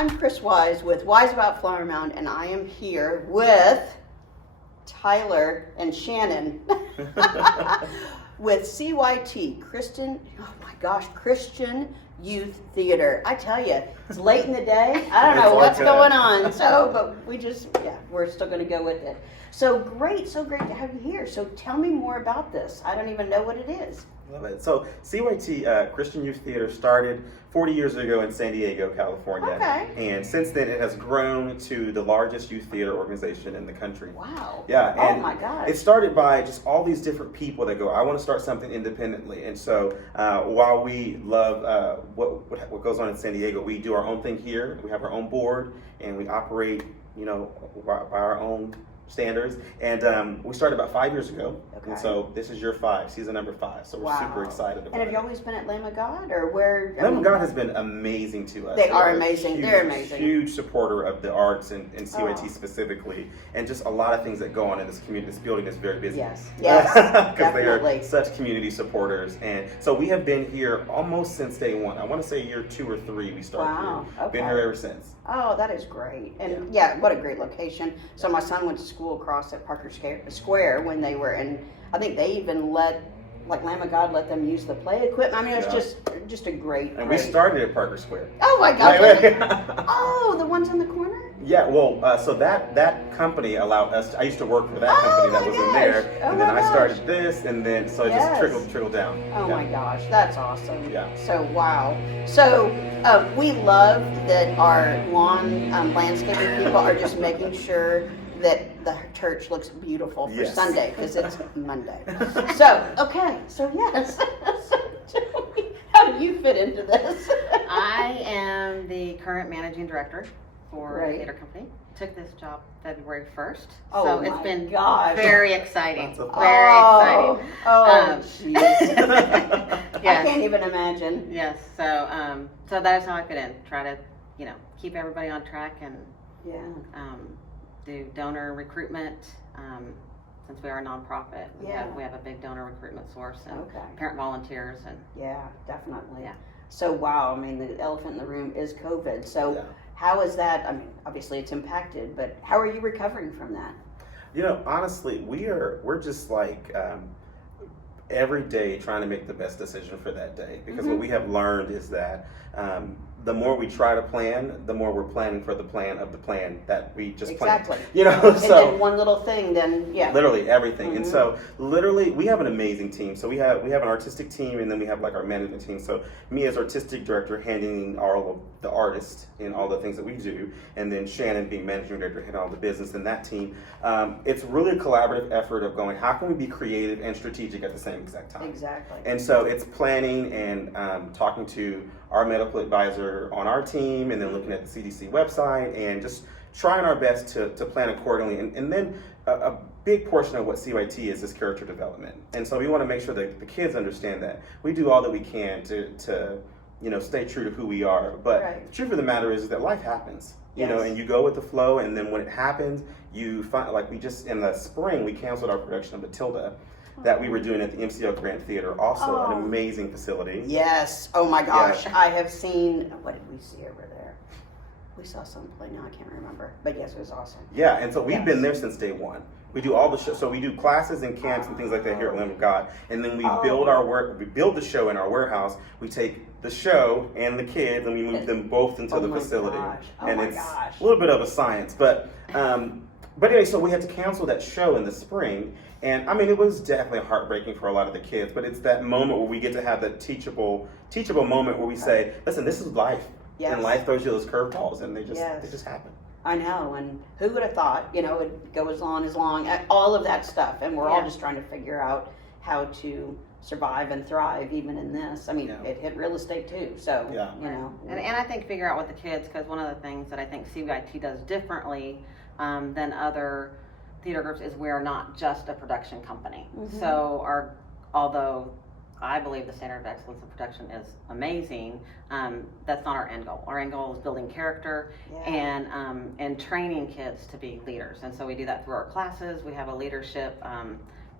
I'm Kris Wise with Wise About Flower Mound, and I am here with Tyler and Shannon with CYT, Christian Youth Theater. I tell you, it's late in the day. I don't know what's going on, but we're still going to go with it. So great to have you here. So tell me more about this. I don't even know what it is. Love it. So CYT, Christian Youth Theater, started 40 years ago in San Diego, California. Okay. And since then it has grown to the largest youth theater organization in the country. Wow. Yeah. And oh my gosh. It started by just all these different people that go, I want to start something independently. And so while we love what goes on in San Diego, we do our own thing here. We have our own board and we operate, by our own standards, and we started about 5 years ago. Okay. And so this is year 5, season number 5. So we're super excited about it. And have you always been at Lamb of God, or where? Lamb of God has been amazing to us. They are amazing. They're amazing. Huge supporter of the arts and CYT specifically, and just a lot of things that go on in this community. This building is very busy. Yes, because they are such community supporters, and so we have been here almost since day one. I want to say year 2 or 3 we started here. Okay. Been here ever since. Oh, that is great. And what a great location. So my son went to school across at Parker Square when they were, and I think they even let Lamb of God let them use the play equipment. I mean, it was just a great. And we started at Parker Square. Oh my God! Oh, the ones on the corner. Yeah, well, so that company allowed us. I used to work for that company that was in there, and then I started this, and then so it just trickled down. Oh my gosh, that's awesome. Yeah. So wow. So we love that our lawn landscaping people are just making sure that the church looks beautiful for Sunday, because it's Monday. So yes. So how do you fit into this? I am the current managing director for a theater company. Took this job February 1st. So it's been very exciting. Very exciting. Oh, jeez. I can't even imagine. Yes. So that's how I fit in. Try to, keep everybody on track and do donor recruitment. Since we are a nonprofit, we have a big donor recruitment source and parent volunteers and definitely. Yeah. So wow, I mean, the elephant in the room is COVID. So how is that? I mean, obviously it's impacted, but how are you recovering from that? Honestly, we're just like every day trying to make the best decision for that day, because what we have learned is that the more we try to plan, the more we're planning for the plan of the plan that we just planned. And then one little thing, then literally everything. And so literally we have an amazing team. So we have an artistic team, and then we have our management team. So me as artistic director handling all of the artists and all the things that we do, and then Shannon being managing director handling all the business in that team. It's really a collaborative effort of going, how can we be creative and strategic at the same exact time? Exactly. And so it's planning and talking to our medical advisor on our team, and then looking at the CDC website, and just trying our best to plan accordingly. And then a big portion of what CYT is character development. And so we want to make sure that the kids understand that we do all that we can to stay true to who we are. But the truth of the matter is that life happens, and you go with the flow. And then when it happens, you find, we just in the spring, we canceled our production of Matilda that we were doing at the MCL Grand Theater, also an amazing facility. Yes. Oh my gosh. I have seen, what did we see over there? We saw some play, now I can't remember. But yes, it was awesome. Yeah, and so we've been there since day one. We do all the shows. So we do classes and camps and things like that here at Lamb of God. And then we build the show in our warehouse. We take the show and the kids and we move them both into the facility. And it's a little bit of a science. But anyway, so we had to cancel that show in the spring. And I mean, it was definitely heartbreaking for a lot of the kids, but it's that moment where we get to have that teachable moment where we say, listen, this is life. Yes. And life throws you those curveballs, and they just happen. I know, and who would have thought, it'd go as long, all of that stuff. And we're all just trying to figure out how to survive and thrive even in this. I mean, it hit real estate too, so, And I think figure out what the kids, because one of the things that I think CYT does differently than other theater groups is we're not just a production company. So although I believe the standard of excellence in production is amazing, that's not our end goal. Our end goal is building character and training kids to be leaders. And so we do that through our classes. We have a leadership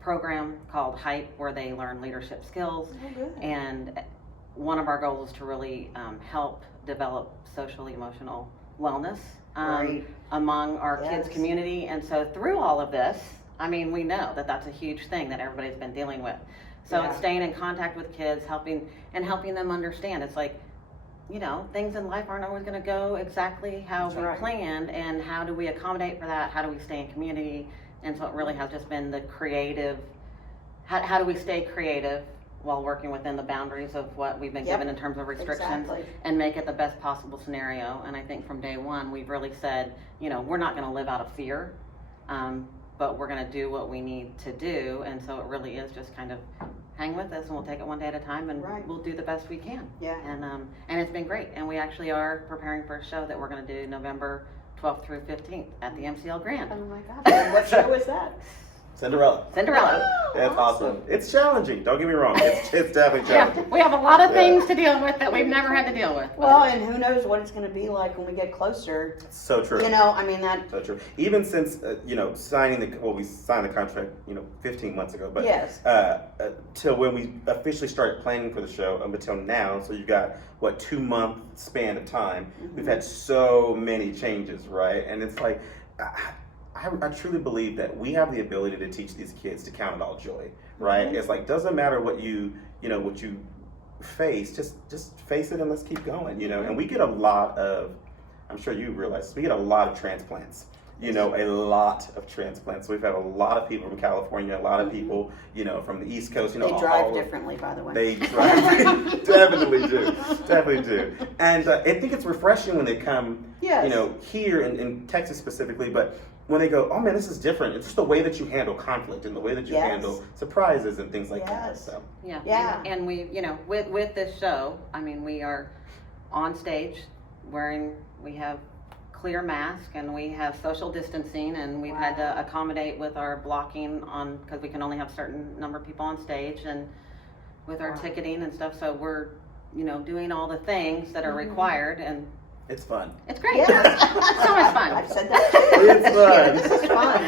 program called HYPE where they learn leadership skills. And one of our goals is to really help develop social emotional wellness Right. among our kids' Yes. community. And so through all of this, I mean, we know that that's a huge thing that everybody's been dealing with. So Yeah. it's staying in contact with kids, helping them understand. It's like, things in life aren't always going to go exactly how That's we right. planned, and how do we accommodate for that? How do we stay in community? And so it really has just been the creative, how do we stay creative while working within the boundaries of what we've been Yep. given in terms of restrictions, Exactly. and make it the best possible scenario. And I think from day one, we've really said, we're not going to live out of fear, but we're going to do what we need to do. And so it really is just kind of hang with us, and we'll take it one day at a time, and Right. we'll do the best we can. Yeah. And it's been great. And we actually are preparing for a show that we're going to do November 12th through 15th at the MCL Grand. Oh my gosh. And what show is that? Cinderella. Cinderella. That's awesome. It's challenging. Don't get me wrong. It's definitely Yeah, challenging. we have a lot of Yeah. things to deal with that we've never had to deal with. Well, and who knows what it's going to be like when we get closer. So true. I mean, that. So true. Even since we signed the contract 15 months ago, but Yes. till when we officially started planning for the show up until now. So you got 2-month span of time. We've had so many changes, right? And it's like I truly believe that we have the ability to teach these kids to count it all joy, right? Mhm. It's like doesn't matter what you face, just face it and let's keep going, And we get a lot of, I'm sure you realize, we get a lot of transplants. A lot of transplants. We've had a lot of people from California, a lot of people, from the East Coast. They drive differently, by the way. They drive, definitely do. And I think it's refreshing when they come, Yes. here in Texas specifically, but when they go, oh man, this is different. It's just the way that you handle conflict and the way that you Yes. handle surprises and things like that. Yes. So Yeah. Yeah. And we, with this show, I mean, we are on stage we have clear mask, and we have social distancing, and we've had to accommodate with our blocking because we can only have a certain number of people on stage, and with our ticketing and stuff. So we're, doing all the things that are required, and it's fun. it's great. Yes. So much fun. I've said that too. It's fun. This is fun.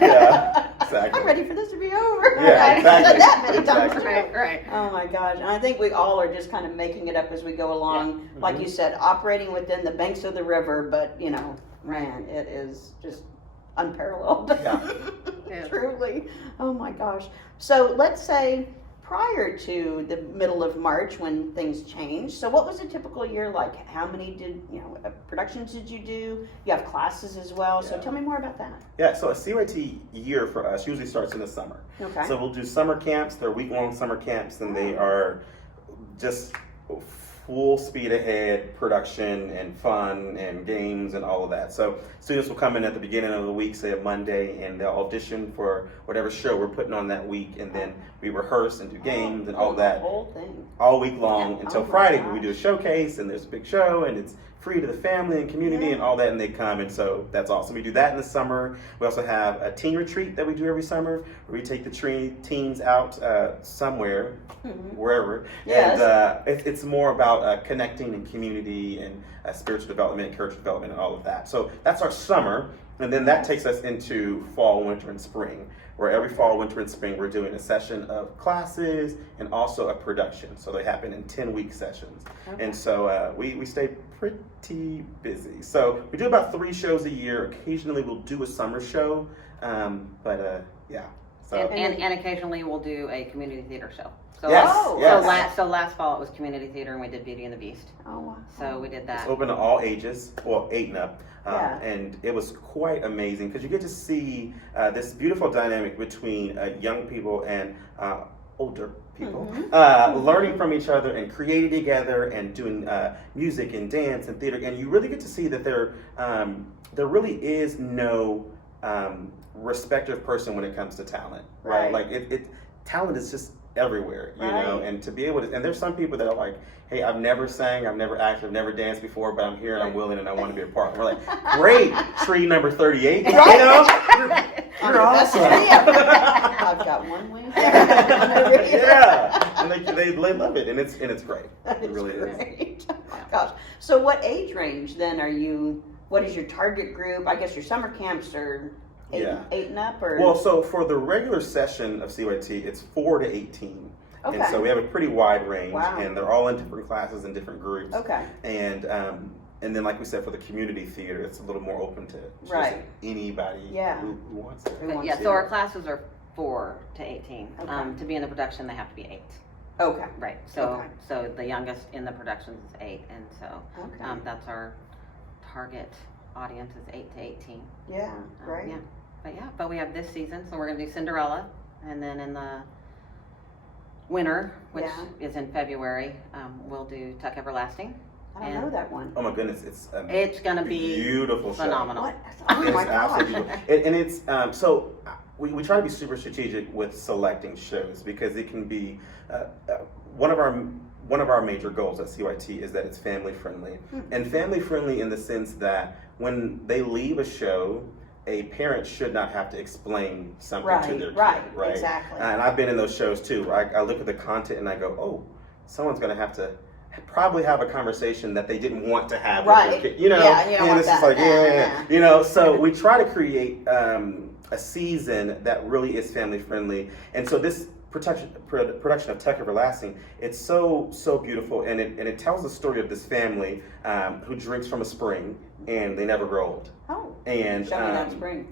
Yeah, exactly. I'm ready for this to be over. Yeah, I've exactly. said that many times. Exactly. Right. Oh my gosh. And I think we all are just kind of making it up as we go along. Yeah. Like you said, operating within the banks of the river, but man, it is just unparalleled. Yeah. Yeah. Truly. Oh my gosh. So let's say prior to the middle of March when things changed. So what was a typical year like? How many productions did you do? You have classes as well. So Yeah. tell me more about that. Yeah, so a CYT year for us usually starts in the summer. Okay. So we'll do summer camps. They're week-long summer camps, and they are just full speed ahead production and fun and games and all of that. So students will come in at the beginning of the week, say a Monday, and they'll audition for whatever show we're putting on that week, and then we rehearse and do games and all the that whole thing. all week long until Oh my Friday, gosh. when we do a showcase, and there's a big show, and it's free to the family and community Yeah. and all that, and they come, and so that's awesome. We do that in the summer. We also have a teen retreat that we do every summer, where we take the teens out somewhere, wherever, Yes. and it's more about connecting and community and spiritual development, character development, and all of that. So that's our summer, and then that takes us into fall, winter, and spring, where every fall, winter, and spring we're doing a session of classes and also a production. So they happen in 10-week sessions. Okay. And so we stay pretty busy. So we do about 3 shows a year. Occasionally we'll do a summer show, but yeah. So And occasionally we'll do a community theater show. So Yes, last, so last fall it was community theater, and we did Beauty and the Beast. Oh wow. So we did that. it's open to all ages, well, 8 and up. Yeah. And it was quite amazing because you get to see this beautiful dynamic between young people and older people, learning from each other and creating together and doing music and dance and theater. And you really get to see that there really is no respective person when it comes to talent, right? Right. Like talent is just everywhere, you know, Right. and to be able to, and there's some people that are like, hey, I've never sang, I've never acted, I've never danced before, but I'm here and I'm willing and I want to be a part. And we're like, great, tree number 38, you know? I'm You're the best awesome. I've got one wing. Yeah, and they love it, and it's great. That It is really is. great. Oh my gosh. So what age range then what is your target group? I guess your summer camps are 8 and up, or? Well, so for the regular session of CYT, it's 4 to 18. Okay. And so we have a pretty wide range, Wow. and they're all in different classes and different groups. Okay. And And then, like we said, for the community theater, it's a little more open to just Right. anybody Yeah. who wants it. Who But wants yeah, to. so our classes are 4 to 18. Okay. To be in the production, they have to be 8. Okay. Right. So Okay. so the youngest in the productions is 8, and so Okay. that's our target audience is 8 to 18. Yeah. Great. Yeah. But we have this season, so we're gonna do Cinderella, and then in the winter, which is in February, we'll do Tuck Everlasting. I don't know that one. Oh my goodness, it's It's gonna be beautiful phenomenal. What? Oh It's my gosh. absolutely beautiful. And it's so we try to be super strategic with selecting shows because it can be one of our major goals at CYT is that it's family friendly, and family friendly in the sense that when they leave a show, a parent should not have to explain something to their kid, right? Exactly. And I've been in those shows too. I look at the content and I go, oh, someone's going to have to probably have a conversation that they didn't want to have with their kid, you know? Yeah, you don't and want it's that. just like, you know, so we try to create a season that really is family friendly. And so this production of Tuck Everlasting, it's so beautiful, and it tells the story of this family who drinks from a spring and they never grow old. Oh, And show me that spring.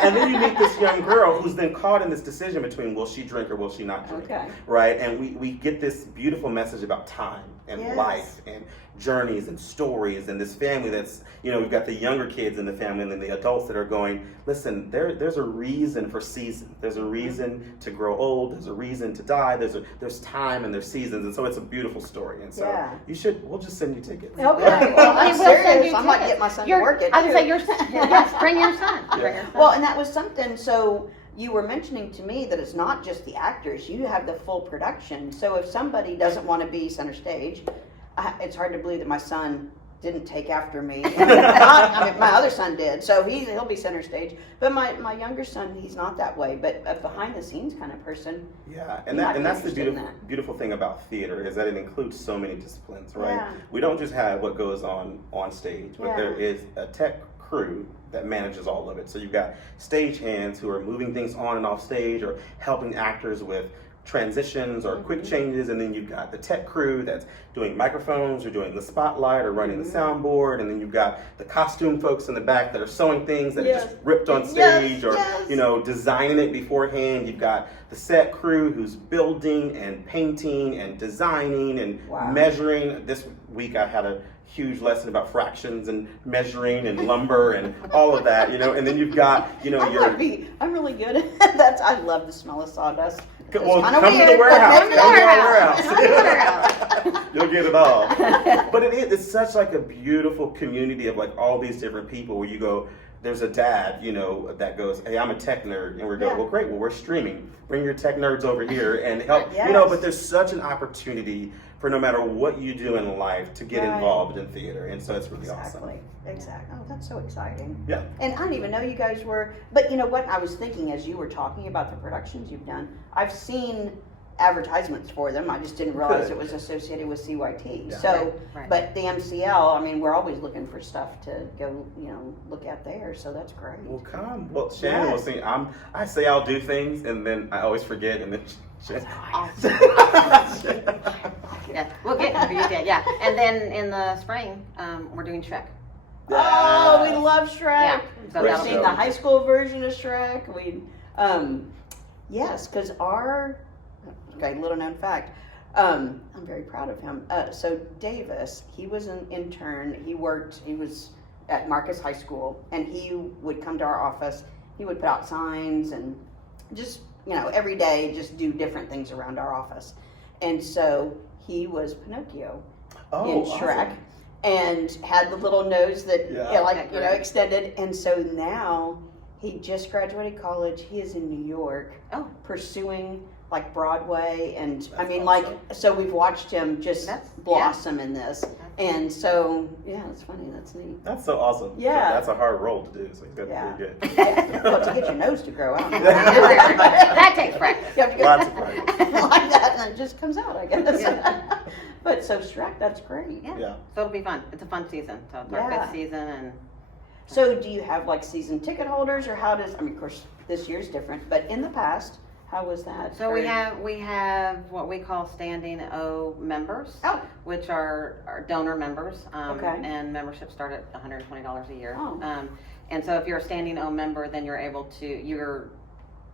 And then you meet this young girl who's then caught in this decision between will she drink or will she not drink, right? And we get this beautiful message about time and life and journeys and stories and this family that's, you know, we've got the younger kids in the family and then the adults that are going, listen, there's a reason for seasons. There's a reason to grow old. There's a reason to die. There's time and there's seasons. And so it's a beautiful story. And so we'll just send you tickets. Okay. Well, I'm We will send serious. you I might tickets. get my son to work it. I was too. say your yes, bring your son. Bring your son. Well, and that was something, so you were mentioning to me that it's not just the actors, you have the full production. So if somebody doesn't want to be center stage, it's hard to believe that my son didn't take after me. I mean, my other son did, so he'll be center stage. But my younger son, he's not that way, but a behind the scenes kind of person. Yeah, and that's the beautiful thing about theater is that it includes so many disciplines, right? Yeah. We don't just have what goes on stage, but there is a tech crew that manages all of it. So you've got stage hands who are moving things on and off stage or helping actors with transitions or quick changes, and then you've got the tech crew that's doing microphones or doing the spotlight or running the soundboard, and then you've got the costume folks in the back that are sewing things that are just ripped on stage or you know, designing it beforehand. You've got the set crew who's building and painting and designing and measuring. This week I had a huge lesson about fractions and measuring and lumber and all of that, you know. And then you've got, you know, I'm really good at that. I love the smell of sawdust. Well, come to the warehouse. Come to our warehouse. You'll get it all. But it's such like a beautiful community of like all these different people where you go, there's a dad, you know, that goes, hey, I'm a tech nerd. And we're going, well, great. Well, we're streaming. Bring your tech nerds over here and help. You know, but there's such an opportunity for no matter what you do in life to get involved in theater. And so it's really awesome. Exactly. Oh, that's so exciting. Yeah. And I didn't even know you guys were, but you know what? I was thinking as you were talking about the productions you've done, I've seen advertisements for them. I just didn't realize it was associated with CYT. Yeah. So, Right. but the MCL, I mean, we're always looking for stuff to go, you know, look at there. So that's great. Well, come. Well, Shannon will sing. I say I'll do things, and then I always forget, and then Yeah, we'll get to you. Yeah, and then in the spring, we're doing Shrek. Oh, we love Shrek. Yeah, so We've that'll seen be the high school version of Shrek. Yes, because little known fact. I'm very proud of him. So Davis, he was an intern. He was at Marcus High School, and he would come to our office. He would put out signs and just, you know, every day just do different things around our office. And so he was Pinocchio in Shrek. Awesome. And had the little nose that extended. And so now he just graduated college. He is in New York pursuing like Broadway, and That's I mean awesome. so we've watched him just blossom in this. And so it's funny. That's neat. That's so awesome. Yeah. That's a hard role to do, so he's got to be good. Well, to get your nose to grow out. That takes practice. You have to go Lots of practice. like that, and it just comes out, I guess. But so Shrek, that's great. Yeah. So it'll be fun. It's a fun season. So it's our fifth season, and So do you have like season ticket holders, or how does, I mean, of course, this year's different, but in the past, How was that? So we have what we call standing O members, Oh. which are donor members, Okay. and memberships start at $120 a year. Oh. And so if you're a standing O member, then you're able to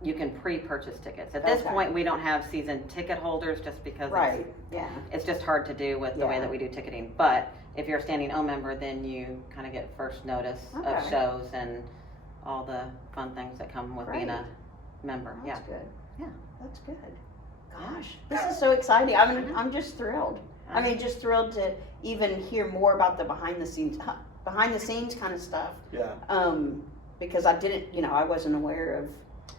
you can pre-purchase tickets. At this Okay. point, we don't have season ticket holders just because Right. Yeah. it's just hard to do with the way Yeah. that we do ticketing. But if you're a standing O member, then you kind of get first notice Okay. of shows and all the fun things that come with being Great. a member. That's Yeah. good. Yeah. That's good. Gosh, this is so exciting. I'm just thrilled. I mean, just thrilled to even hear more about the behind the scenes kind of stuff. Yeah. Because I didn't, I wasn't aware of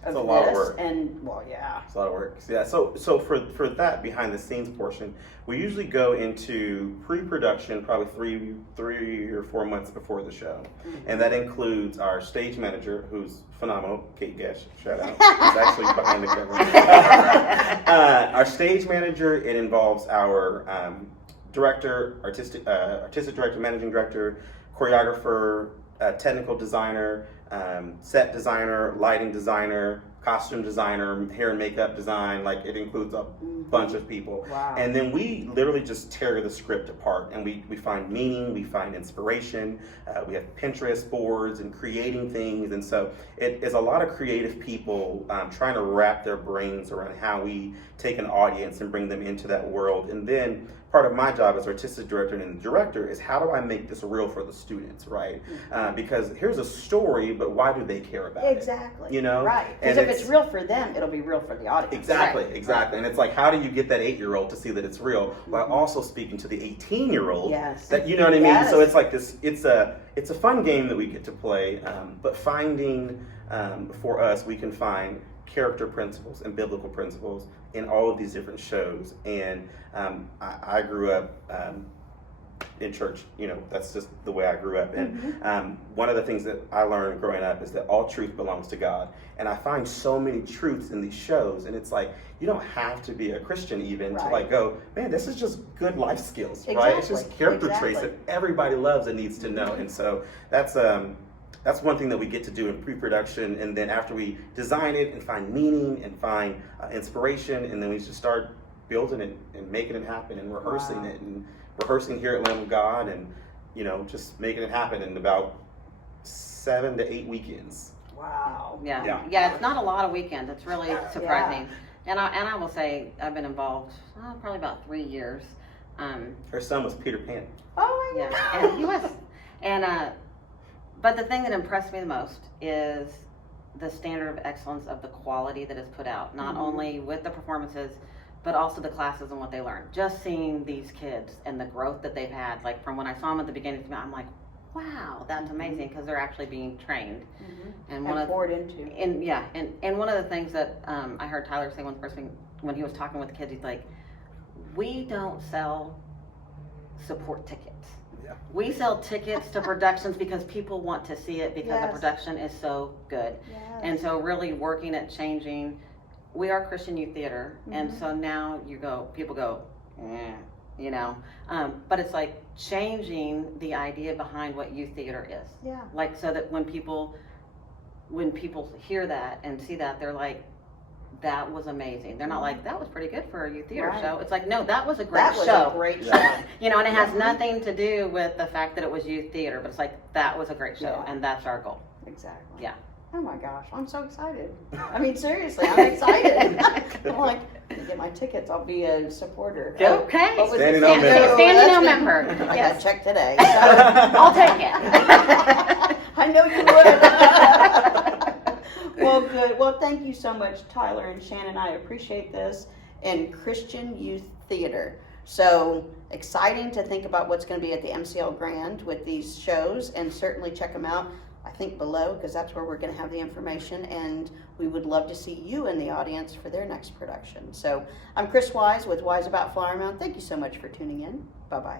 It's a this. lot of work. And well, yeah. It's a lot of work. Yeah. So for that behind the scenes portion, we usually go into pre-production probably three or 4 months before the show, and that includes our stage manager, who's phenomenal, Kate Gesh, shout out. She's actually behind the camera. Our stage manager. It involves our director, artistic director, managing director, choreographer, technical designer, set designer, lighting designer, costume designer, hair and makeup design. Like, it includes a bunch of people. Wow. And then we literally just tear the script apart, and we find meaning, we find inspiration. We have Pinterest boards and creating things, and so it is a lot of creative people trying to wrap their brains around how we take an audience and bring them into that world. And then part of my job as artistic director and director is, how do I make this real for the students, right? Because here's a story, but why do they care about it? Exactly. And Right. Because if it's real for them, it'll be real for the audience. Exactly, Right. exactly. And it's like, how do you get that 8-year-old to see that it's real while also speaking to the 18-year-old? Yes. That, you know what I mean? Yes. So it's like this. It's a fun game that we get to play. But finding for us, we can find character principles and biblical principles in all of these different shows. And I grew up in church. That's just the way I grew up. And one of the things that I learned growing up is that all truth belongs to God. And I find so many truths in these shows, and it's like, you don't have to be a Christian even to like go, man, this is just good life skills, right? It's just character traits that everybody loves and needs to know. And so that's one thing that we get to do in pre-production, and then after we design it and find meaning and find inspiration, and then we just start building it and making it happen and rehearsing it and rehearsing here at Lamb of God, and just making it happen in about 7 to 8 weekends. Wow. Yeah. It's not a lot of weekends. It's really surprising. And I will say, I've been involved probably about 3 years. Her son was Peter Pan. Oh my Yeah, God. and he was. And but the thing that impressed me the most is the standard of excellence of the quality that is put out, not only with the performances, but also the classes and what they learn. Just seeing these kids and the growth that they've had, like from when I saw them at the beginning, I'm like, wow, that's amazing, because they're actually being trained. And poured into. And one of the things that I heard Tyler say when he was talking with the kids, he's like, we don't sell support tickets. Yeah. We sell tickets to productions because people want to see it, because the production is so good. Yes. And so really working at changing. We are Christian Youth Theater, and so now people go, but it's like changing the idea behind what youth theater is. Yeah. Like, so that when people hear that and see that, they're like, that was amazing. They're not like, that was pretty good for a youth theater show. It's like, no, that was a great show. That was a great show. And it has nothing to do with the fact that it was youth theater, but it's like, that was a great show, and that's our goal. Exactly. Yeah. Oh my gosh, I'm so excited. I mean, seriously, I'm excited. I'm like, to get my tickets, I'll be a supporter. Okay. What was Standing it? O member. Standing O member. I got a check today. I'll take it. I know you would. Well, good. Well, thank you so much, Tyler and Shannon. I appreciate this. And Christian Youth Theater. So exciting to think about what's going to be at the MCL Grand with these shows, and certainly check them out. I think below, because that's where we're going to have the information, and we would love to see you in the audience for their next production. So I'm Kris Wise with Wise About Flower Mound. Thank you so much for tuning in. Bye-bye.